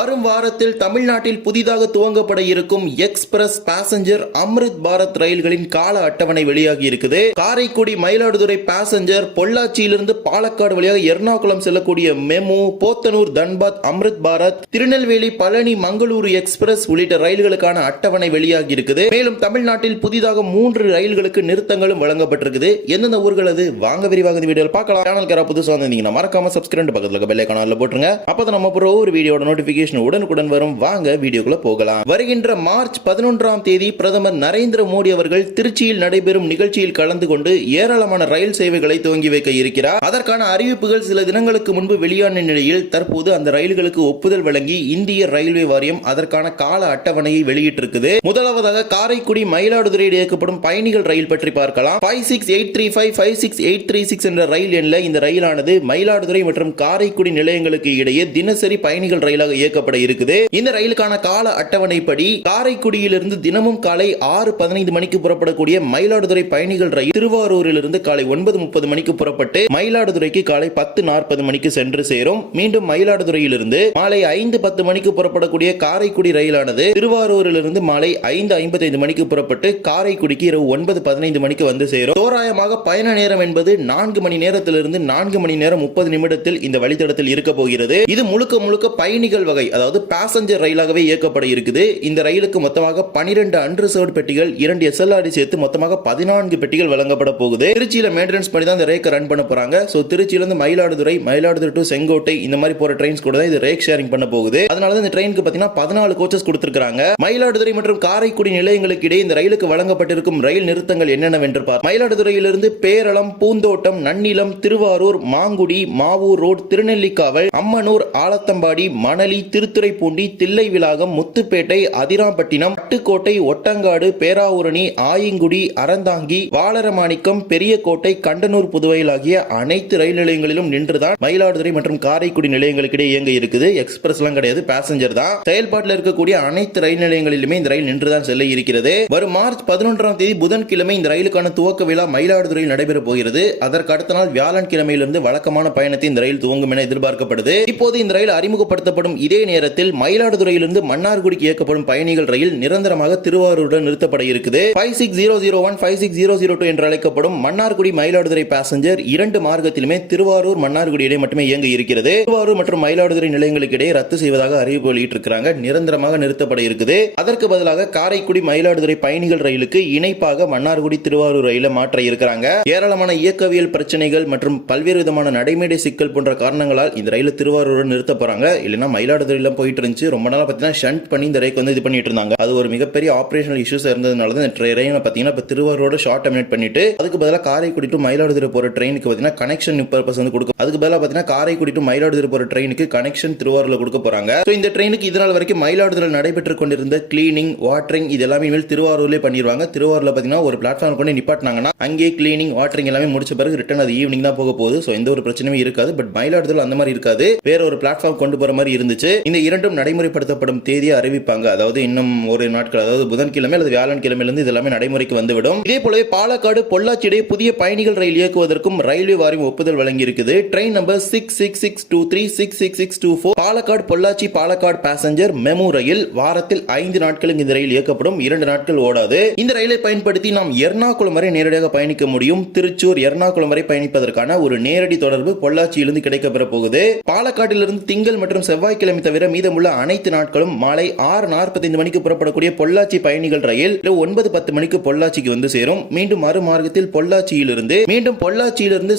வரும் வாரத்தில் தமிழ்நாட்டில் புதிதாக துவங்கப்பட இருக்கும் எக்ஸ்பிரஸ் பாசஞ்சர் அம்ரித் பாரத் ரயில்களின் கால அட்டவணை வெளியாகி இருக்குது. காரைக்குடி மயிலாடுதுறை பாசஞ்சர், பொள்ளாச்சியிலிருந்து பாலக்காடு வழியாக எர்ணாகுளம் செல்லக்கூடிய மெமு, போத்தனூர் தன்பாத் அம்ரித் பாரத், திருநெல்வேலி பழனி மங்களூரு எக்ஸ்பிரஸ் உள்ளிட்ட ரயில்களுக்கான அட்டவணை வெளியாகி இருக்குது. மேலும் தமிழ்நாட்டில் புதிதாக 3 ரயில்களுக்கு நிறுத்தங்களும் வழங்கப்பட்டிருக்குது. எந்தெந்த ஊர்கள் அது வாங்க விரிவாக வீடியோவில் பார்க்கலாம். சேனலுக்கு புதுசாக வந்தீங்கன்னா மறக்காம சப்ஸ்கிரைப் பக்கத்தில் பெல் ஐகானை போட்டுருங்க. அப்பதான் நம்ம போற ஒரு வீடியோட நோட்டிபிகேஷன் உடனுக்குடன் வரும். வாங்க வீடியோக்குள்ள போகலாம். வருகின்ற மார்ச் 11ஆம் தேதி பிரதமர் நரேந்திர மோடி அவர்கள் திருச்சியில் நடைபெறும் நிகழ்ச்சியில் கலந்து கொண்டு ஏராளமான ரயில் சேவைகளை துவங்கி வைக்க இருக்கிறார். அதற்கான அறிவிப்புகள் சில தினங்களுக்கு முன்பு வெளியான நிலையில் தற்போது அந்த ரயில்களுக்கு ஒப்புதல் வழங்கி இந்திய ரயில்வே வாரியம் அதற்கான கால அட்டவணையை வெளியிட்டிருக்குது. முதலாவதாக காரைக்குடி மயிலாடுதுறையில் இயக்கப்படும் பயணிகள் ரயில் பற்றி பார்க்கலாம். 56835 56836 என்ற ரயில் எண்ணில் இந்த ரயிலானது மயிலாடுதுறை மற்றும் காரைக்குடி நிலையங்களுக்கு இடையே தினசரி பயணிகள் ரயிலாக இயக்கப்பட இருக்குது. இந்த ரயிலுக்கான கால அட்டவணைப்படி காரைக்குடியிலிருந்து தினமும் காலை 6:15 மணிக்கு புறப்படக்கூடிய மயிலாடுதுறை பயணிகள் ரயில் திருவாரூரிலிருந்து காலை 9:30 மணிக்கு புறப்பட்டு மயிலாடுதுறைக்கு காலை 10:40 மணிக்கு சென்று சேரும். மீண்டும் மயிலாடுதுறையிலிருந்து மாலை 5:10 மணிக்கு புறப்படக்கூடிய காரைக்குடி ரயிலானது திருவாரூரிலிருந்து மாலை 5:55 மணிக்கு புறப்பட்டு காரைக்குடிக்கு இரவு 9:15 மணிக்கு வந்து சேரும். தோராயமாக பயண நேரம் என்பது 4 மணி நேரத்திலிருந்து 4 மணி நேரம் 30 நிமிடத்தில் இந்த வழித்தடத்தில் இருக்க போகிறது. இது முழுக்க முழுக்க பயணிகள் வகை, அதாவது பாசஞ்சர் ரயிலாகவே இயக்கப்பட இருக்குது. இந்த ரயிலுக்கு மொத்தமாக 12 அன்ரிசர்வ்ட் பெட்டிகள், 2 SLRD சேர்த்து மொத்தமாக 14 பெட்டிகள் வழங்கப்பட போகுது. திருச்சியில மெயின்டெனன்ஸ் பண்ணி தான் இந்த ரேக்கை ரன் பண்ண போறாங்க. சோ திருச்சியில இருந்து மயிலாடுதுறை, மயிலாடுதுறை டு செங்கோட்டை இந்த மாதிரி போற ட்ரெயின்ஸ் கூட தான் இது ரேக் ஷேரிங் பண்ண போகுது. அதனால தான் இந்த ட்ரெயினுக்கு பாத்தீங்கன்னா 14 கோச்சஸ் கொடுத்திருக்காங்க. மயிலாடுதுறை மற்றும் காரைக்குடி நிலையங்களுக்கு இடையே இந்த ரயிலுக்கு வழங்கப்பட்டிருக்கும் ரயில் நிறுத்தங்கள் என்னென்னவென்று பார்ப்போம். மயிலாடுதுறையிலிருந்து பேரளம், பூந்தோட்டம், நன்னிலம், திருவாரூர், மாங்குடி, மாவூர் ரோட், திருநெல்லிக்காவல், அம்மனூர், ஆலத்தம்பாடி, மணலி, திருத்துறைப்பூண்டி, தில்லைவிளாகம், முத்துப்பேட்டை, அதிராம்பட்டினம், பட்டுக்கோட்டை, ஒட்டங்காடு, பேராவூரணி, ஆயங்குடி, அறந்தாங்கி, வாளரமாணிக்கம், பெரியகோட்டை, கண்டனூர், புதுவையில் ஆகிய அனைத்து ரயில் நிலையங்களிலும் நின்றுதான் மயிலாடுதுறை மற்றும் காரைக்குடி நிலையங்களுக்கு இடையே இயங்க இருக்குது. எக்ஸ்பிரஸ் எல்லாம் கிடையாது, பாசஞ்சர் தான். செயல்பாட்டில் இருக்கக்கூடிய அனைத்து ரயில் நிலையங்களிலுமே இந்த ரயில் நின்றுதான் செல்ல இருக்கிறது. வரும் மார்ச் 11ஆம் தேதி புதன்கிழமை இந்த ரயிலுக்கான துவக்க விழா மயிலாடுதுறையில் நடைபெற போகிறது. அதற்கு அடுத்த நாள் வியாழன்கிழமையிலிருந்து வழக்கமான பயணத்தை இந்த ரயில் துவங்கும் என எதிர்பார்க்கப்படுது. இப்போது இந்த ரயில் அறிமுகப்படுத்தப்படும் இதே நேரத்தில் மயிலாடுதுறையிலிருந்து மன்னார்குடிக்கு இயக்கப்படும் பயணிகள் ரயில் நிரந்தரமாக திருவாரூருடன் நிறுத்தப்பட இருக்குது. 56001 56002 என்று அழைக்கப்படும் மன்னார்குடி மயிலாடுதுறை பாசஞ்சர் 2 மார்க்கத்திலுமே திருவாரூர் மன்னார்குடி இடையே மட்டுமே இயங்க இருக்கிறது. திருவாரூர் மற்றும் மயிலாடுதுறை நிலையங்களுக்கு இடையே ரத்து செய்வதாக அறிவிப்பு வெளியிட்டிருக்கிறாங்க. நிரந்தரமாக நிறுத்தப்பட இருக்குது. அதற்கு பதிலாக காரைக்குடி மயிலாடுதுறை பயணிகள் ரயிலுக்கு இணைப்பாக மன்னார்குடி திருவாரூர் ரயில மாற்ற இருக்கிறாங்க. ஏராளமான இயக்கவியல் பிரச்சனைகள் மற்றும் பல்வேறு விதமான நடைமேடை சிக்கல் போன்ற காரணங்களால் இந்த ரயில் திருவாரூர் நிறுத்த போறாங்க. இல்லைன்னா மயிலாடுதுறையில போயிட்டு இருந்துச்சு. ரொம்ப நாளா பாத்தீங்கன்னா ஷண்ட் பண்ணி இந்த ரேக் வந்து இது பண்ணிட்டு இருந்தாங்க. அது ஒரு மிகப்பெரிய ஆபரேஷனல் இஷ்யூஸ் இருந்ததுனால தான் இந்த ட்ரெயினை பாத்தீங்கன்னா இப்ப திருவாரூரோட ஷார்ட் டெர்மினேட் பண்ணிட்டு அதுக்கு பதிலாக காரைக்குடி டு மயிலாடுதுறை போற ட்ரெயினுக்கு பாத்தீங்கன்னா கனெக்ஷன் பர்பஸ் வந்து கொடுக்கும். அதுக்கு பதிலாக பாத்தீங்கன்னா காரைக்குடி டு மயிலாடுதுறை போற ட்ரெயினுக்கு கனெக்ஷன் திருவாரூர்ல கொடுக்க போறாங்க. சோ இந்த ட்ரெயினுக்கு இதனால் வரைக்கும் மயிலாடுதுறையில் நடைபெற்றுக் கொண்டிருந்த கிளீனிங், வாட்டரிங் இது எல்லாமே திருவாரூர்லயே பண்ணிடுவாங்க. திருவாரூர்ல பாத்தீங்கன்னா ஒரு பிளாட்ஃபார்ம் கொண்டு நிப்பாட்டினாங்கன்னா அங்கே கிளீனிங், வாட்டரிங் எல்லாமே முடிச்ச பிறகு ரிட்டர்ன் அது ஈவினிங் தான் போக போகுது. சோ எந்த ஒரு பிரச்சனையும் இருக்காது. பட் மயிலாடுதுறை அந்த மாதிரி இருக்காது. வேற ஒரு பிளாட்ஃபார்ம் கொண்டு போற மாதிரி இருந்துச்சு. இந்த இரண்டும் நடைமுறைப்படுத்தப்படும் தேதியை அறிவிப்பாங்க. அதாவது இன்னும் ஒரு நாட்கள், அதாவது புதன்கிழமை அல்லது வியாழன்கிழமையிலிருந்து இதெல்லாமே நடைமுறைக்கு வந்துவிடும். இதே போலவே பாலக்காடு, பொள்ளாச்சி இடையே புதிய பயணிகள் ரயில் இயக்குவதற்கும் ரயில்வே வாரியம் ஒப்புதல் வழங்கி இருக்குது. Train number 66623 66624 Palakkad Pollachi Palakkad passenger MEMU ரயில் வாரத்தில் 5 நாட்களுக்கு இந்த ரயில் இயக்கப்படும். 2 நாட்கள் ஓடாது. இந்த ரயிலை பயன்படுத்தி நாம் எர்ணாகுளம் வரை நேரடியாக பயணிக்க முடியும். திருச்சூர், எர்ணாகுளம் வரை பயணிப்பதற்கான ஒரு நேரடி தொடர்பு பொள்ளாச்சியிலிருந்து கிடைக்கப்பெற போகுது. பாலக்காட்டிலிருந்து திங்கள் மற்றும் செவ்வாய்க்கிழமை தவிர மீதமுள்ள அனைத்து நாட்களும் மாலை 6:45 மணிக்கு புறப்படக்கூடிய பொள்ளாச்சி பயணிகள் ரயில் 9:10 மணிக்கு பொள்ளாச்சிக்கு வந்து சேரும். மீண்டும் மறுமார்க்கத்தில் பொள்ளாச்சியிலிருந்து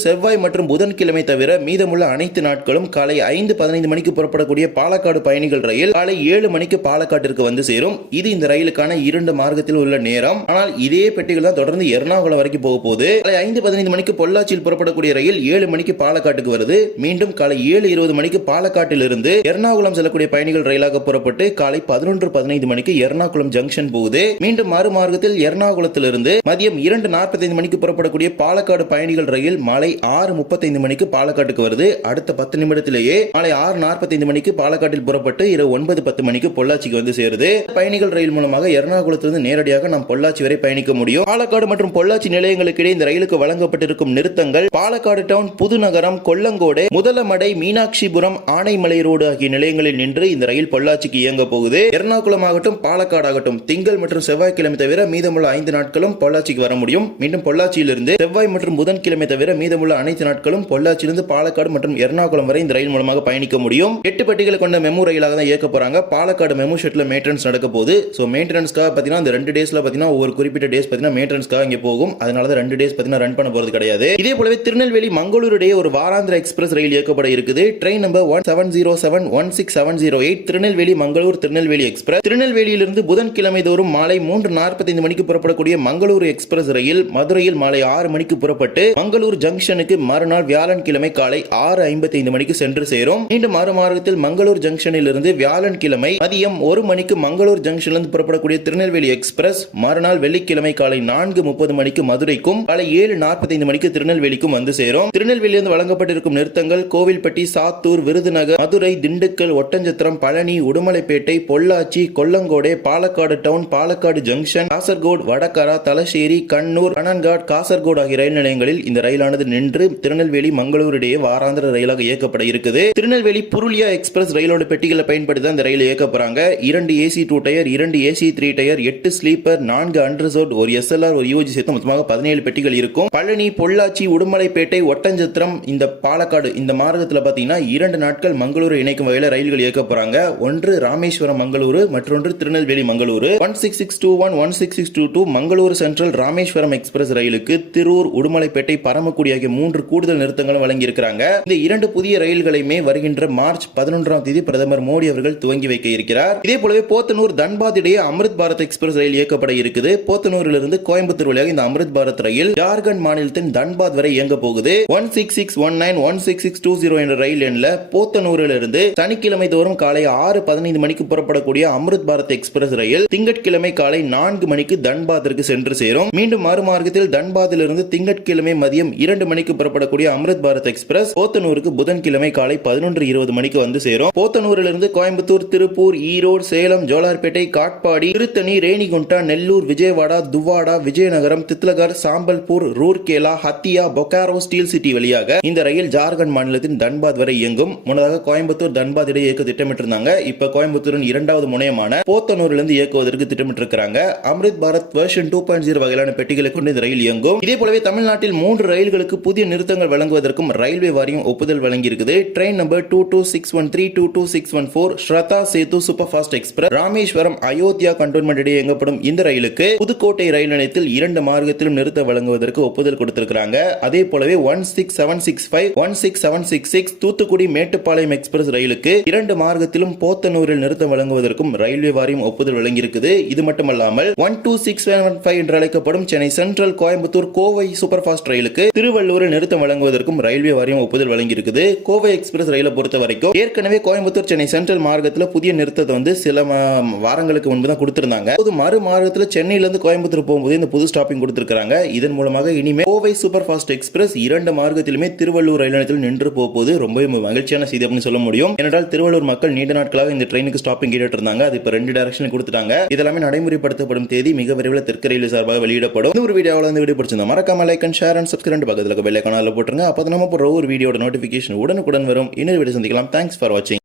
செவ்வாய் மற்றும் புதன்கிழமை தவிர மீதமுள்ள அனைத்து நாட்களும் காலை 5:15 மணிக்கு புறப்படக்கூடிய பாலக்காடு பயணிகள் ரயில் காலை 7 மணிக்கு பாலக்காட்டிற்கு வந்து சேரும். இது இந்த ரயிலுக்கான 2 மார்க்கத்தில் உள்ள நேரம். ஆனால் இதே பெட்டிகள் தான் தொடர்ந்து எர்ணாகுளம் வரைக்கும் போக போகுது. காலை 5:15 மணிக்கு பொள்ளாச்சியில் புறப்படக்கூடிய ரயில் 7 மணிக்கு பாலக்காட்டுக்கு வருது. மீண்டும் காலை 7:20 மணிக்கு பாலக்காட்டிலிருந்து எர்ணாகுளம் செல்லக்கூடிய பயணிகள் ரயிலாக புறப்பட்டு காலை 11:15 மணிக்கு எர்ணாகுளம் ஜங்ஷன் போகுது. மீண்டும் மறுமார்க்கத்தில் எர்ணாகுளத்திலிருந்து மதியம் 2:45 மணிக்கு புறப்படக்கூடிய பாலக்காடு பயணிகள் ரயில் மாலை 6:35 மணிக்கு பாலக்காட்டுக்கு வருது. அடுத்த 10 நிமிடத்திலேயே மாலை 6:45 மணிக்கு பாலக்காட்டில் புறப்பட்டு இரவு 9:10 மணிக்கு பொள்ளாச்சிக்கு வந்து சேருது. பயணிகள் ரயில் மூலமாக எர்ணாகுளத்திலிருந்து நேரடியாக நாம் பொள்ளாச்சி வரை பயணிக்க முடியும். பாலக்காடு மற்றும் பொள்ளாச்சி நிலையங்களுக்கு இடையே இந்த ரயிலுக்கு வழங்கப்பட்டிருக்கும் நிறுத்தங்கள் பாலக்காடு டவுன், புதுநகரம், கொல்லங்கோடு, முதலமடை, மீனாட்சிபுரம், ஆனைமலை ரோடு ஆகிய நிலையங்கள் நிலையங்களில் நின்று இந்த ரயில் பொள்ளாச்சிக்கு இயங்க போகுது. எர்ணாகுளம் ஆகட்டும், பாலக்காடு ஆகட்டும், திங்கள் மற்றும் செவ்வாய்க்கிழமை தவிர மீதமுள்ள 5 நாட்களும் பொள்ளாச்சிக்கு வர முடியும். மீண்டும் பொள்ளாச்சியிலிருந்து செவ்வாய் மற்றும் புதன்கிழமை தவிர மீதமுள்ள அனைத்து நாட்களும் பொள்ளாச்சியிலிருந்து பாலக்காடு மற்றும் எர்ணாகுளம் வரை இந்த ரயில் மூலமாக பயணிக்க முடியும். 8 பெட்டிகளை கொண்ட மெமு ரயிலாக தான் இயக்க போறாங்க. பாலக்காடு மெமு ஷெட்ல மெயின்டெனன்ஸ் நடக்க போகுது. சோ மெயின்டெனன்ஸ்க்காக பாத்தீங்கன்னா அந்த 2 டேஸ்ல பாத்தீங்கன்னா ஒவ்வொரு குறிப்பிட்ட டேஸ் பாத்தீங்கன்னா மெயின்டெனன்ஸ்க்காக இங்க போகும். அதனால தான் 2 டேஸ் பாத்தீங்கன்னா ரன் பண்ண போறது கிடையாது. இதே போலவே திருநெல்வேலி மங்களூரு இடையே ஒரு வாராந்திர எக்ஸ்பிரஸ் ரயில் இயக்கப்பட இருக்குது. Train number 1707-16708 Tirunelveli Mangalore Tirunelveli express. திருநெல்வேலியிலிருந்து புதன்கிழமை தோறும் மாலை 3:45 மணிக்கு புறப்படக்கூடிய மங்களூரு எக்ஸ்பிரஸ் ரயில் மதுரையில் மாலை 6 மணிக்கு புறப்பட்டு மங்களூர் ஜங்ஷனுக்கு மறுநாள் வியாழன்கிழமை காலை 6:55 மணிக்கு சென்று சேரும். மீண்டும் மறுமார்க்கத்தில் மங்களூர் ஜங்ஷனில் இருந்து வியாழன்கிழமை மதியம் 1 மணிக்கு மங்களூர் ஜங்ஷனிலிருந்து புறப்படக்கூடிய திருநெல்வேலி எக்ஸ்பிரஸ் மறுநாள் வெள்ளிக்கிழமை காலை 4:30 மணிக்கு மதுரைக்கும் காலை 7:45 மணிக்கு திருநெல்வேலிக்கும் வந்து சேரும். திருநெல்வேலியிலிருந்து வழங்கப்பட்டிருக்கும் நிறுத்தங்கள் கோவில்பட்டி, சாத்தூர், விருதுநகர், மதுரை, திண்டுக்கல், ஒட்டஞ்சத்திரம், பழனி, உடுமலைப்பேட்டை, பொள்ளாச்சி, கொல்லங்கோடே, பாலக்காடு டவுன், பாலக்காடு ஜங்ஷன், காசர்கோடு, வடகரா, தலசேரி, கண்ணூர், பனங்காட், காசர்கோடு ஆகிய ரயில் நிலையங்களில் இந்த ரயிலானது நின்று திருநெல்வேலி மங்களூர் இடையே வாராந்திர ரயிலாக இயக்கப்பட இருக்குது. திருநெல்வேலி புருலியா எக்ஸ்பிரஸ் ரயிலோட பெட்டிகளை பயன்படுத்தி இந்த ரயில் இயக்க போறாங்க. 2 AC 2 tier, 2 AC 3 tier, 8 sleeper, 4 unreserved, ஒரு SLR, ஒரு UG சேர்த்து மொத்தமாக 17 பெட்டிகள் இருக்கும். பழனி, பொள்ளாச்சி, உடுமலைப்பேட்டை, ஒட்டஞ்சத்திரம், இந்த பாலக்காடு இந்த மார்க்கத்தில் பாத்தீங்கன்னா 2 நாட்கள் மங்களூரு இணைக்கும் வகையில் ரயில்கள் இயக்க போறாங்க. ஒன்று ராமேஸ்வரம் மங்களூரு, மற்றொன்று திருநெல்வேலி மங்களூரு. 16621 16622 மங்களூரு சென்ட்ரல் ராமேஸ்வரம் எக்ஸ்பிரஸ் ரயிலுக்கு திருவூர், உடுமலைப்பேட்டை, பரமக்குடி ஆகிய 3 கூடுதல் நிறுத்தங்களும் வழங்கி இருக்கிறாங்க. இந்த 2 புதிய ரயில்களையுமே வருகின்ற மார்ச் 11ஆம் தேதி பிரதமர் மோடி அவர்கள் துவங்கி வைக்க இருக்கிறார். இதே போலவே போத்தனூர் தன்பாத் இடையே அம்ரித் பாரத் எக்ஸ்பிரஸ் ரயில் இயக்கப்பட இருக்குது. போத்தனூரிலிருந்து கோயம்புத்தூர் வழியாக இந்த அம்ரித் பாரத் ரயில் ஜார்க்கண்ட் மாநிலத்தின் தன்பாத் வரை இயங்க போகுது. 16619 16620 என்ற ரயில் எண்ணில் போத்தனூரிலிருந்து சனிக்கிழமை தோறும் காலை 6:15 மணிக்கு புறப்படக்கூடிய அம்ரித் பாரத் எக்ஸ்பிரஸ் ரயில் திங்கட்கிழமை காலை 4 மணிக்கு தன்பாத்திற்கு சென்று சேரும். மீண்டும் மறுமார்க்கத்தில் தன்பாத்திலிருந்து திங்கட்கிழமை மதியம் 2 மணிக்கு புறப்படக்கூடிய அம்ரித் பாரத் எக்ஸ்பிரஸ் போத்தனூருக்கு புதன்கிழமை காலை 11:20 மணிக்கு வந்து சேரும். போத்தனூரிலிருந்து கோயம்புத்தூர், திருப்பூர், ஈரோடு, சேலம், ஜோலார்பேட்டை, காட்பாடி, திருத்தணி, ரேணிகுண்டா, நெல்லூர், விஜயவாடா, துவாடா, விஜயநகரம், தித்லகர், சாம்பல்பூர், ரூர்கேலா, ஹத்தியா, பொக்காரோ, ஸ்டீல் சிட்டி வழியாக இந்த ரயில் ஜார்க்கண்ட் மாநிலத்தின் தன்பாத் வரை இயங்கும். முன்னதாக கோயம்புத்தூர் தன்பாத் இடையே இயக்க திட்டமிட்டிருந்தாங்க. இப்ப கோயம்புத்தூரின் 2வது முனையமான போத்தனூரிலிருந்து இயக்குவதற்கு திட்டமிட்டிருக்கிறாங்க. அம்ரித் பாரத் வெர்ஷன் 2.0 வகையிலான பெட்டிகளை கொண்டு இந்த ரயில் இயங்கும். இதே போலவே தமிழ்நாட்டில் 3 ரயில்களுக்கு புதிய நிறுத்தங்கள் வழங்குவதற்கும் ரயில்வே வாரியம் ஒப்புதல் வழங்கி இருக்குது. Train number 22613 22614 Shraddha Sethu super fast express Rameswaram Ayodhya cantonment இடையே இயங்கப்படும் இந்த ரயிலுக்கு புதுக்கோட்டை ரயில் நிலையத்தில் 2 மார்க்கத்திலும் நிறுத்த வழங்குவதற்கு ஒப்புதல் கொடுத்திருக்கிறாங்க. அதே போலவே 16765 16766 தூத்துக்குடி மேட்டுப்பாளையம் எக்ஸ்பிரஸ் ரயிலுக்கு 2 மார்க்கத்திலும் போத்தனூரில் நிறுத்தம் வழங்குவதற்கும் ரயில்வே வாரியம் ஒப்புதல் வழங்கியிருக்குது. இது மட்டுமல்லாமல் 12615 என்று அழைக்கப்படும் Chennai central Coimbatore Kovai super fast ரயிலுக்கு திருவள்ளூரில் நிறுத்தம் வழங்குவதற்கும் ரயில்வே வாரியம் ஒப்புதல் வழங்கியிருக்குது. கோவை எக்ஸ்பிரஸ் ரயிலை பொறுத்த வரைக்கும் ஏற்கனவே கோயம்புத்தூர் சென்னை சென்ட்ரல் மார்க்கத்தில் புதிய நிறுத்தத்தை சில வாரங்களுக்கு முன்பு தான் கொடுத்திருந்தாங்க. மறு மார்க்கத்தில் சென்னையிலிருந்து கோயம்புத்தூர் போகும்போது இந்த புது ஸ்டாப்பிங் கொடுத்திருக்காங்க. இதன் மூலமாக இனிமே கோவை சூப்பர் ஃபாஸ்ட் எக்ஸ்பிரஸ் 2 மார்க்கத்திலுமே திருவள்ளூர் ரயில் நிலையத்தில் நின்று போகும்போது ரொம்பவே மகிழ்ச்சியான செய்தி அப்படின்னு சொல்ல முடியும். ஏனென்றால் திருவள்ளூர் மக்கள் நீண்ட நாட்களாக இந்த ட்ரெயினுக்கு ஸ்டாப்பிங் கேட்டு இருந்தாங்க. அது இப்ப 2 டைரக்ஷன் கொடுத்துட்டாங்க. இதெல்லாமே நடைமுறைப்படுத்தப்படும் தேதி மிக விரைவில் தெற்கு ரயில்வே சார்பாக வெளியிடப்படும். இந்த ஒரு வீடியோவில் இந்த வீடியோ பிடிச்சிருந்தா மறக்காம like and share and subscribe பக்கத்தில் பெல் ஐகானை போட்டுருங்க. அப்போ நம்ம ஒரு வீடியோட நோட்டிபிகேஷன் உடனுக்குடன் வரும். இன்னொரு வீடியோ சந்திக்கலாம். தேங்க்ஸ் ஃபார் வாட்சிங்.